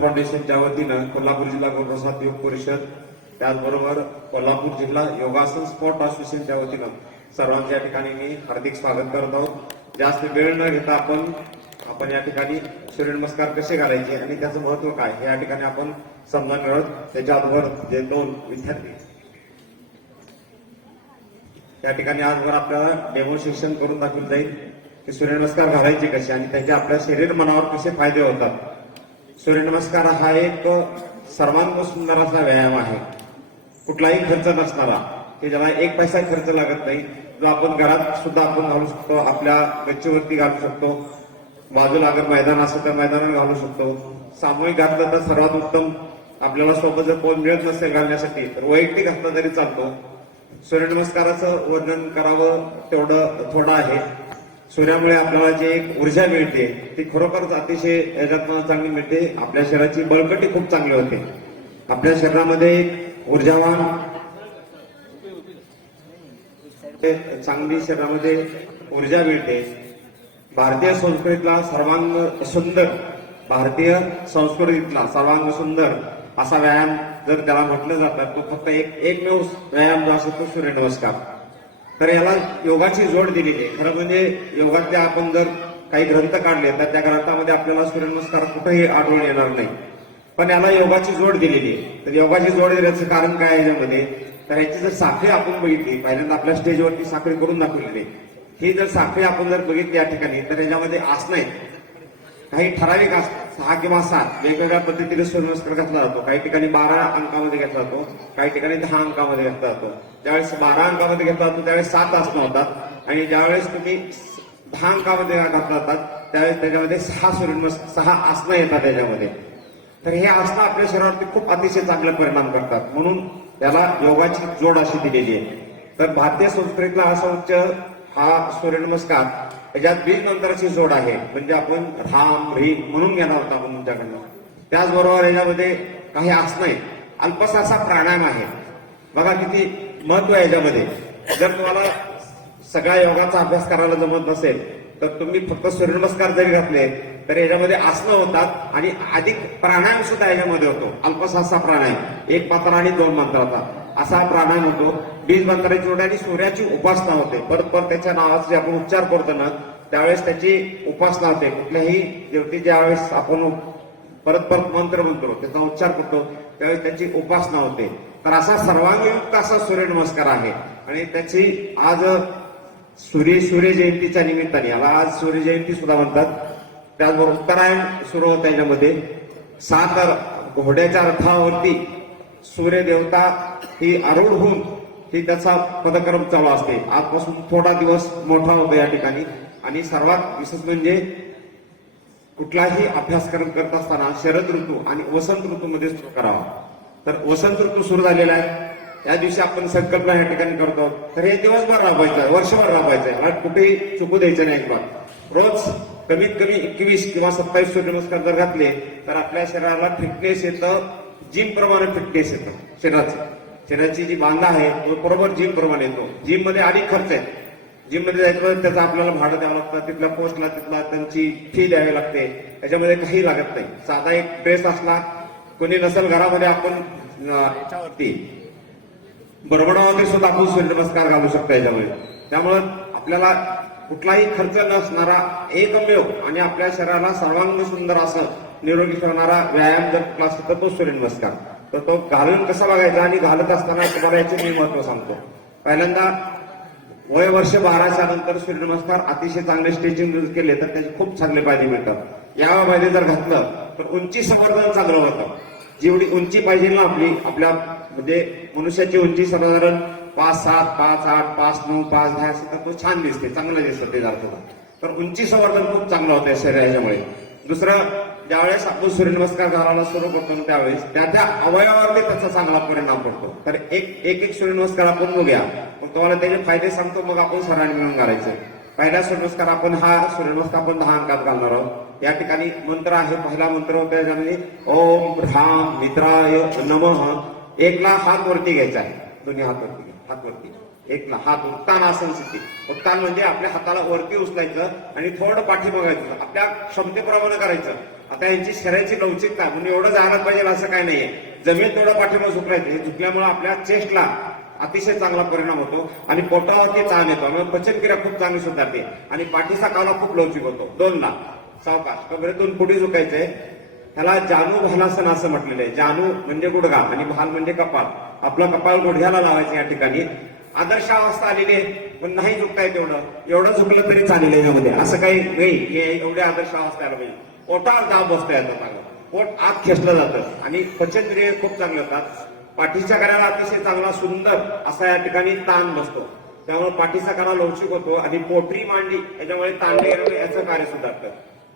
फाउंडेशनच्या वतीनं कोल्हापूर जिल्हा गोप्रसाद योग परिषद त्याचबरोबर कोल्हापूर जिल्हा योगासन स्पोर्ट असोसिएशनच्या वतीनं सर्वांच्या ठिकाणी मी हार्दिक स्वागत करत आहोत। जास्त वेळ न घेता आपण या ठिकाणी सूर्यनमस्कार कसे घालायचे आणि त्याचं महत्व काय हे या ठिकाणी आपण समजून घेऊ। त्याच्या अगोदर जे दोन विद्यार्थी या ठिकाणी आजवर आपल्याला डेमॉन्स्ट्रेशन करून दाखवलं जाईल की सूर्यनमस्कार घालायचे कसे आणि त्याचे आपल्या शरीर मनावर कसे फायदे होतात। सूर्यनमस्कार हा एक सर्वांग सुंदर असा व्यायाम आहे, कुठलाही खर्च नसणारा, की ज्याला एक पैसा खर्च लागत नाही, जो आपण घरात सुद्धा आपण घालू शकतो, आपल्या गच्चीवरती घालू शकतो, बाजूला अगर मैदान असेल तर मैदानात घालू शकतो। सामूहिक घातलं तर सर्वात उत्तम, आपल्याला सोबत जर कोण मिळत नसेल घालण्यासाठी तर वैयक्तिक घातला तरी चालतो। सूर्यनमस्काराचं वर्णन करावं तेवढं थोडं आहे। सूर्यामुळे आपल्याला जे एक ऊर्जा मिळते ती खरोखरच अतिशय याच्यातनं चांगली मिळते। आपल्या शरीराची बळकटी खूप चांगली होते, आपल्या शरीरामध्ये एक ऊर्जावान चांगली शरीरामध्ये ऊर्जा मिळते। भारतीय संस्कृतीतला सर्वांग सुंदर, भारतीय संस्कृतीतला सर्वांग सुंदर असा व्यायाम जर त्याला म्हटलं जातं तो फक्त एकमेव व्यायाम जो असतो तो सूर्यनमस्कार। तर याला योगाची जोड दिलेली आहे। खरं म्हणजे योगातल्या आपण जर काही ग्रंथ काढले तर त्या ग्रंथामध्ये आपल्याला सूर्यनमस्कार कुठेही आढळून येणार नाही, पण याला योगाची जोड दिलेली आहे। तर योगाची जोड देण्याचं कारण काय आहे याच्यामध्ये, तर याची जर साखळी आपण बघितली, पहिल्यांदा आपल्या स्टेजवरती साखळी करून दाखवलेली आहे, ही जर साखळी आपण जर बघितली या ठिकाणी तर याच्यामध्ये आसनं आहेत, काही ठराविक 6 किंवा 7 वेगवेगळ्या पद्धतीने सूर्यनमस्कार घातला जातो। काही ठिकाणी 12 अंकामध्ये घेतला जातो, काही ठिकाणी 10 अंकामध्ये घेतला जातो। ज्यावेळेस 12 अंकामध्ये घेतला जातो त्यावेळेस 7 आसनं होतात आणि ज्यावेळेस तुम्ही 10 अंकामध्ये घातला जातात त्यावेळेस त्याच्यामध्ये 6 आसनं येतात त्याच्यामध्ये। तर हे आसनं आपल्या शरीरावरती खूप अतिशय चांगला परिणाम करतात, म्हणून त्याला योगाची जोड अशी दिलेली आहे। तर भारतीय संस्कृतीतला असा उच्च हा सूर्यनमस्कार याच्यात बीज मंत्राची जोड आहे, म्हणजे आपण राम ह्रीम म्हणून घेणार होता आपण तुमच्याकडनं। त्याचबरोबर याच्यामध्ये काही आसनं आहेत, अल्पसा असा प्राणायाम आहे, बघा किती महत्व आहे याच्यामध्ये। जर तुम्हाला सगळ्या योगाचा अभ्यास करायला जमत नसेल तर तुम्ही फक्त सूर्यनमस्कार जरी घातले तर याच्यामध्ये आसनं होतात आणि अधिक प्राणायाम सुद्धा याच्यामध्ये होतो। अल्पसा असा प्राणायाम, 1 मात्रा आणि 2 मात्राचा असा प्राणायाम होतो। बीज मंत्राची जोड आणि सूर्याची उपासना होते, परत त्याच्या नावाचे आपण उच्चार करतो ना त्यावेळेस त्याची उपासना होते। कुठल्याही देवतेच्या ज्यावेळेस आपण परत मंत्र म्हणतो, त्याचा उच्चार करतो त्यावेळेस त्याची उपासना होते। तर असा सर्वांगयुक्त असा सूर्यनमस्कार आहे आणि त्याची आज सूर्य जयंतीच्या निमित्ताने, याला आज सूर्य जयंती सुद्धा म्हणतात, त्याचबरोबर उत्तरायण सुरू होतं। याच्यामध्ये 7 घोड्याच्या रथावरती सूर्य देवता ही आरूढ होऊन ही त्याचा पदक्रम चालू असते। आजपासून थोडा दिवस मोठा होतो या ठिकाणी आणि सर्वात विशेष म्हणजे कुठलाही अभ्यासक्रम करत असताना शरद ऋतू आणि वसंत ऋतूमध्ये सुरू करावा। तर वसंत ऋतू सुरू झालेला आहे, या दिवशी आपण संकल्पना या ठिकाणी करतो, तर हे दिवसभर राबवायचं आहे, वर्षभर राबवायचं आहे, कुठेही चुकू द्यायचं नाही। रोज कमीत कमी 21 किंवा 27 सूर्यनमस्कार जर घातले तर आपल्या शरीराला फिटनेस येतं, जिम प्रमाणे फिटनेस येतं। शरीराची जी बांधा आहे तो बरोबर जिम प्रमाणे येतो। जिम मध्ये अनेक खर्च आहेत, जिम मध्ये जायचं त्याचं आपल्याला भाडं द्यावं लागतं, तिथल्या पोस्टला तिथला त्यांची फी द्यावी लागते, त्याच्यामध्ये काही लागत नाही। साधा एक ड्रेस असला, कोणी नसेल घरामध्ये, आपण याच्यावरती बरोबरावरती सुद्धा आपण सूर्यनमस्कार घालू शकतो याच्यामुळे। त्यामुळे आपल्याला कुठलाही खर्च नसणारा एकमेव आणि आपल्या शरीराला सर्वांग सुंदर असं निरोगी ठेवणारा व्यायाम जर कुठला असेल तर तो सूर्यनमस्कार। तर तो घालून कसा बघायचा आणि घालत असताना तुम्हाला याचे मी महत्व सांगतो। पहिल्यांदा वय वर्ष 12च्या नंतर सूर्यनमस्कार अतिशय चांगले स्ट्रेचिंग केले तर त्याचे खूप चांगले फायदे मिळतात। यामध्ये जर घातलं तर उंची संवर्धन चांगलं होतं। जेवढी उंची पाहिजे ना आपल्या म्हणजे मनुष्याची उंची साधारण 5'7", 5'8", 5'9", 5'10" असेल तर तो छान दिसते, चांगलं दिसतं ते जातं। तर उंची संवर्धन खूप चांगलं होतं शरीराच्यामुळे। दुसरं, ज्यावेळेस आपण सूर्यनमस्कार घालायला सुरू करतो त्यावेळेस त्या अवयवावरती त्याचा चांगला परिणाम पडतो। तर एक सूर्यनमस्कार आपण बघूया, मग तुम्हाला त्याचे फायदे सांगतो, मग आपण सर्वांनी मिळून घालायचे। पहिला सूर्यनमस्कार आपण 10 अंकात घालणार आहोत। या ठिकाणी मंत्र आहे, पहिला मंत्र होता याच्यामध्ये ओम ह्राम मित्राय नमः। 1ला हात वरती घ्यायचा आहे, दोन्ही हात वरती 1ला हात उत्तानासन स्थिती। उत्तान म्हणजे आपल्या हाताला वरती उचलायचं आणि थोडं पाठी बघायचं, आपल्या क्षमतेप्रमाणे करायचं। आता यांची शरीराची लवचिकता म्हणजे एवढं जायला पाहिजे असं काय नाहीये. जमीन तेवढं पाठीमागे झुकरायचं. हे झुकल्यामुळे आपल्या चेस्टला अतिशय चांगला परिणाम होतो आणि पोटावरती ताण येतो. मग पचनक्रिया खूप चांगली सुधारते आणि पाठीचा काला खूप लवचिक होतो. 2 ला सावकाश कबरेतून पुढे झुकायचंय. ह्याला जानू भालासन असं म्हटलेलं आहे. जानू म्हणजे गुडघा आणि भाल म्हणजे कपाळ. आपलं कपाळ गुडघ्याला लावायचं या ठिकाणी. आदर्श अवस्था आलेली आहे, पण नाही झुकता येत एवढं झुकलं तरी चालेल यामध्ये, असं काही नाही. हे एवढे आदर्श अवस्था आला पाहिजे. पोटावर दाब बसता येतात, पोट आत खेचलं जातं आणि पचनक्रिया खूप चांगले होतात. पाठीच्या कण्याला अतिशय चांगला सुंदर असा या ठिकाणी ताण बसतो. त्यामुळे पाठीचा कणा लवचिक होतो आणि पोटरी मांडी याच्यामुळे ताणले याचं कार्य सुधारतं.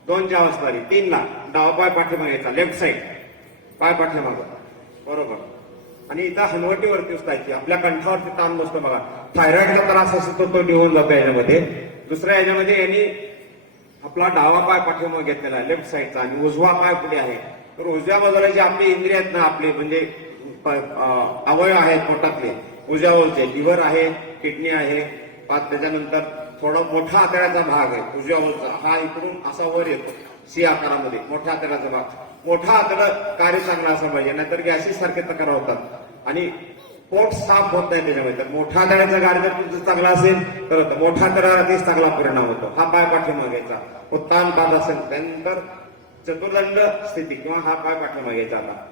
2 ची अवस्था आली. 3 ला डावा पाय पाठीमागायचा, लेफ्ट साइड पाय पाठीमागं, बरोबर. आणि इथं हनवटीवरती उचलायची. आपल्या कंठावरती ताण बसतो बघा. थायरॉइडचा त्रास असतो तो निघून जातो याच्यामध्ये. दुसऱ्या याच्यामध्ये यांनी आपला डावा पाय पाठीमागे घेतलेला आहे लेफ्ट साईडचा आणि उजवा पाय पुढे आहे. तर उजव्या बाजूला जे आपली इंद्रिय आहेत ना, आपले म्हणजे अवयव आहेत पोटातले, उजव्या बाजूचे लिव्हर आहे, किडनी आहे, त्याच्यानंतर थोडा मोठा आतड्याचा भाग आहे उजव्या बाजूचा, हा इकडून असा वर येतो सी आकारामध्ये. मोठ्या आतड्याचा भाग, मोठा आतडा कार्य चांगला असं पाहिजे, नाहीतर गॅसेस सारखे तक्रार होतात आणि पोट साफ होत नाही त्याच्यामध्ये. तर मोठा आतड्याचा कार्य जर तुमचं चांगला असेल तर मोठा आतड्यावरतीच चांगला परिणाम होतो. हा पाय पाठीमागायचा, उत्तान पाद असेल, त्यानंतर चतुर्दंड स्थिती किंवा हा पाय पाठीमागायचा. आता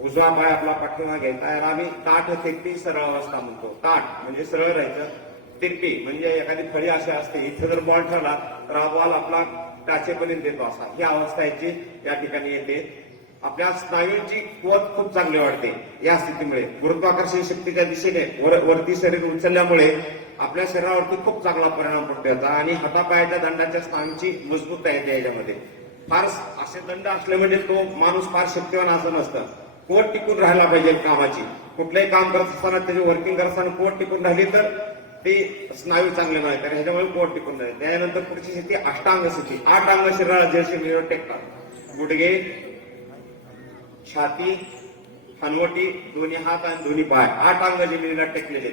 उजवा पाय आपला पाठीमागे घ्यायचा. याला आम्ही ताठ तिरपी सरळ अवस्था म्हणतो. ताठ म्हणजे सरळ राहायचं, तिरपी म्हणजे एखादी फळी अशी असते, इथे जर बॉल ठेवला तर हा बॉल आपला टाचेपर्यंत येतो असा, ही अवस्था याची या ठिकाणी येते. आपल्या स्नायूंची कुवत खूप चांगली वाढते या स्थितीमुळे. गुरुत्वाकर्षण शक्तीच्या दिशेने वरती शरीर उचलल्यामुळे आपल्या शरीरावरती खूप चांगला परिणाम पडतो याचा आणि हातापायाच्या दंडाच्या स्नायूंची मजबूतता येते याच्यामध्ये. फार असे दंड असले म्हणजे तो माणूस फार शक्तिवान असं नसतं. पोट टिकून राहायला पाहिजे कामाची. कुठलंही काम करत असताना त्याची वर्किंग करत असताना पोट टिकून राहिली तर ते स्नायू चांगले नाही, तर ह्याच्यामुळे पोट टिकून राहील. त्यानंतर पुढची स्थिती अष्टांग स्थिती. 8 अंग शरीराला जसे मिळवून टेकतात. गुडघे, छाती, हनवटी, दोन्ही हात आणि दोन्ही पाय, 8 अंग जमिनीला टेकलेले.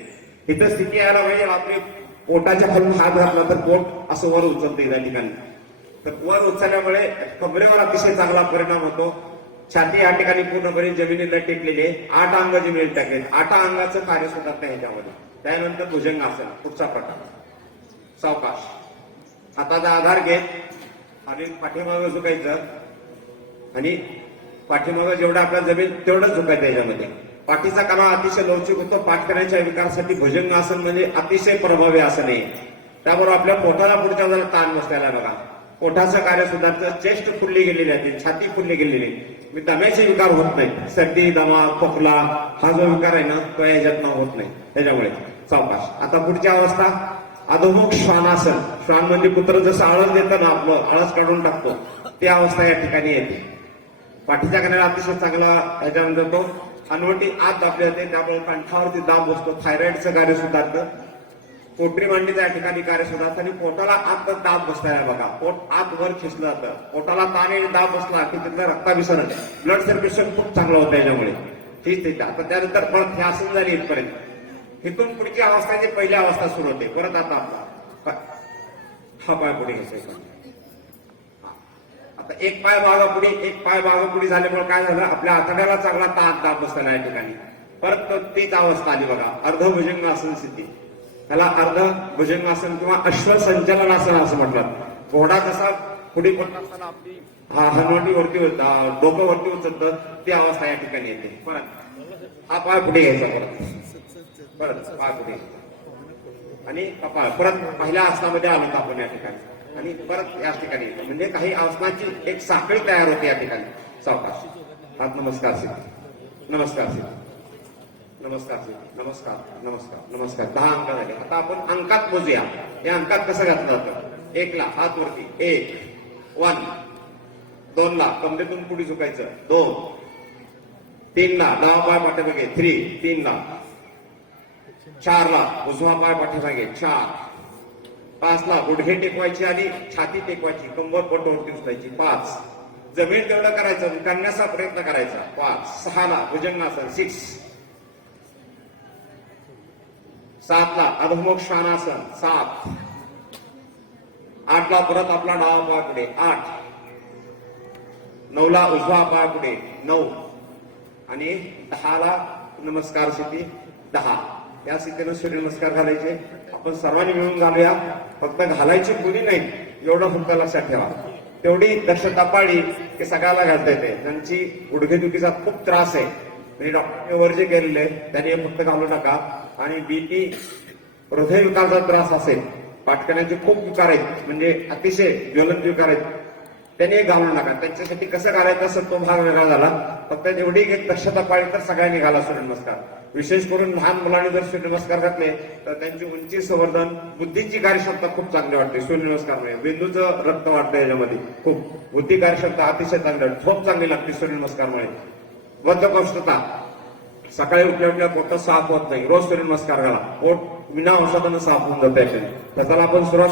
इथं स्थिती यायला पाहिजे. आपले पोटाच्या खालून हात घातला तर पोट असं वर उचलते या ठिकाणी. तर वर उचलल्यामुळे कमरेवर अतिशय चांगला परिणाम होतो. छाती या ठिकाणी पूर्णपणे जमिनीला टेकलेली आहे. 8 अंग जमिनीला टाकले. 8 अंगाचं कार्य सुधारतं ह्याच्यामध्ये. त्यानंतर भुजंगासन, पुढचा प्रकार. सावकाश हाताचा आधार घेत आणि पाठीमागं झुकायचं आणि पाठीमागं जेवढं आपल्या जमीन तेवढंच झुकायचं. याच्यामध्ये पाठीचा कणा अतिशय लवचिक होतो. पाठकण्याच्या विकारासाठी भुजंगासन म्हणजे अतिशय प्रभावी आसन आहे. त्याबरोबर आपल्या पोटाला पुढच्या बाजूला ताण बसलेला बघा. पोटाचं कार्य सुधारतं. चेस्ट फुलली गेलेली आहे, छाती फुलली गेलेली. दम्याचे विकार होत नाही. सर्दी, दमा, खोकला हा जो विकार आहे ना तो याच्यातनं होत नाही त्याच्यामुळे. सावकाश. आता पुढची अवस्था अधोमुख श्वानासन. श्वान म्हणजे कुत्र जसं आळस देतं ना, आपलं आळस काढून टाकतो, ती अवस्था या ठिकाणी येते. पाठीच्या कण्याला अतिशय चांगला ह्याच्यामध्ये तो. हनवटी आत दाबली जाते, त्यामुळे कंठावरती दाब बसतो. थायरॉइडचं कार्य सुधारतं. पोटरी मांडीचा या ठिकाणी कार्य सुधारतं आणि पोटाला आत दाब बसताय बघा. पोट आत वर खेचलं जातं. पोटाला ताण आणि दाब बसला की तिथलं रक्ताभिसरण, ब्लड सर्क्युलेशन खूप चांगलं होतं याच्यामुळे. ठीक आहे. आता त्यानंतर परत हे आसन झाली इथपर्यंत. इथून पुढची अवस्था जी पहिली अवस्था सुरू होते. परत आता आपला हा पाय पुढे घ्यायचा. आता एक पाय मागं पुढे झाल्यामुळे काय झालं, आपल्या आतड्याला चांगला ताण दाब बसला या ठिकाणी. परत तीच अवस्था आली बघा, अर्धभुजंगासन स्थिती. त्याला अर्ध भुजंगासन किंवा अश्वसंचलनासन असं म्हणतात. घोडा कसा पुढे पडत असताना आपली हनवटी वरती डोकं वरती उचलतं, ती अवस्था या ठिकाणी येते. परत हा पाय पुढे घ्यायचा, परत पाय पुढे आणि कपाळ. परत पहिल्या आसनामध्ये आलो आपण या ठिकाणी आणि परत या ठिकाणी येतो. म्हणजे काही आसनाची एक साखळी तयार होते या ठिकाणी. सावकाश. हात नमस्कार सिद्धी, नमस्कार सिद्धी, नमस्कार नमस्कार नमस्कार नमस्कार. 10 अंक झाले. आता आपण अंकात मोजूया. या अंकात कसं घातलं जातं. 1 ला हात वरती, 1 1. 2 ला कमरेतून पुढे झुकायचं, 2. 3 ला डावा पाय पाठीमागे, 3 3 ला. 4 ला उजवा पाय पाठीमागे, 4. 5 ला गुडघे टेकवायची आणि छाती टेकवायची, कंबर पोटावरती उचलायची, 5. जमीन तेवढं करायचं, करण्याचा प्रयत्न करायचा, 5. 6 ला भुजंगासन, 6. 7 ला अधोमुख श्वानासन, 7. 8 ला परत आपला डावा पाय पुढे, 8. 9ला उजवा पाय पुढे 9 आणि 10ला नमस्कार स्थिती 10. या स्थितीनं सूर्यनमस्कार घालायचे. आपण सर्वांनी मिळून घालूया. फक्त घालायची कुणी नाही एवढं फक्त लक्षात ठेवा. तेवढी दक्षता पाळली की सगळ्याला घालता येते. त्यांची गुडघेदुखीचा खूप त्रास आहे म्हणजे डॉक्टरने वर जे केलेले त्याने फक्त घालू नका. आणि बीपी हृदयविकारचा त्रास असेल, पाठकण्याचे खूप विकार आहेत म्हणजे अतिशय ज्वलंत विकार आहेत, त्याने घालू नका. त्यांच्यासाठी कसं घालायचं असं तो भाग वेगळा झाला. फक्त जेवढी एक दक्षता पाळली तर सगळ्यांनी घाला सूर्यनमस्कार. विशेष करून लहान मुलांनी जर सूर्यनमस्कार घातले तर त्यांची उंची संवर्धन, बुद्धीची कार्यक्षमता खूप चांगली वाटते सूर्यनमस्कारमुळे. मेंदूचं रक्त वाढतं याच्यामध्ये खूप. बुद्धी कार्यक्षमता अतिशय चांगली वाटते, झोप चांगली लागते सूर्यनमस्कारमुळे. बद्धकोष्ठता, सकाळी उठल्या उठल्या पोट साफ होत नाही, रोज सूर्यनमस्कार घाला. पोट विना औषधानं साफ होऊन जाते. तर त्याला आपण सुरुवात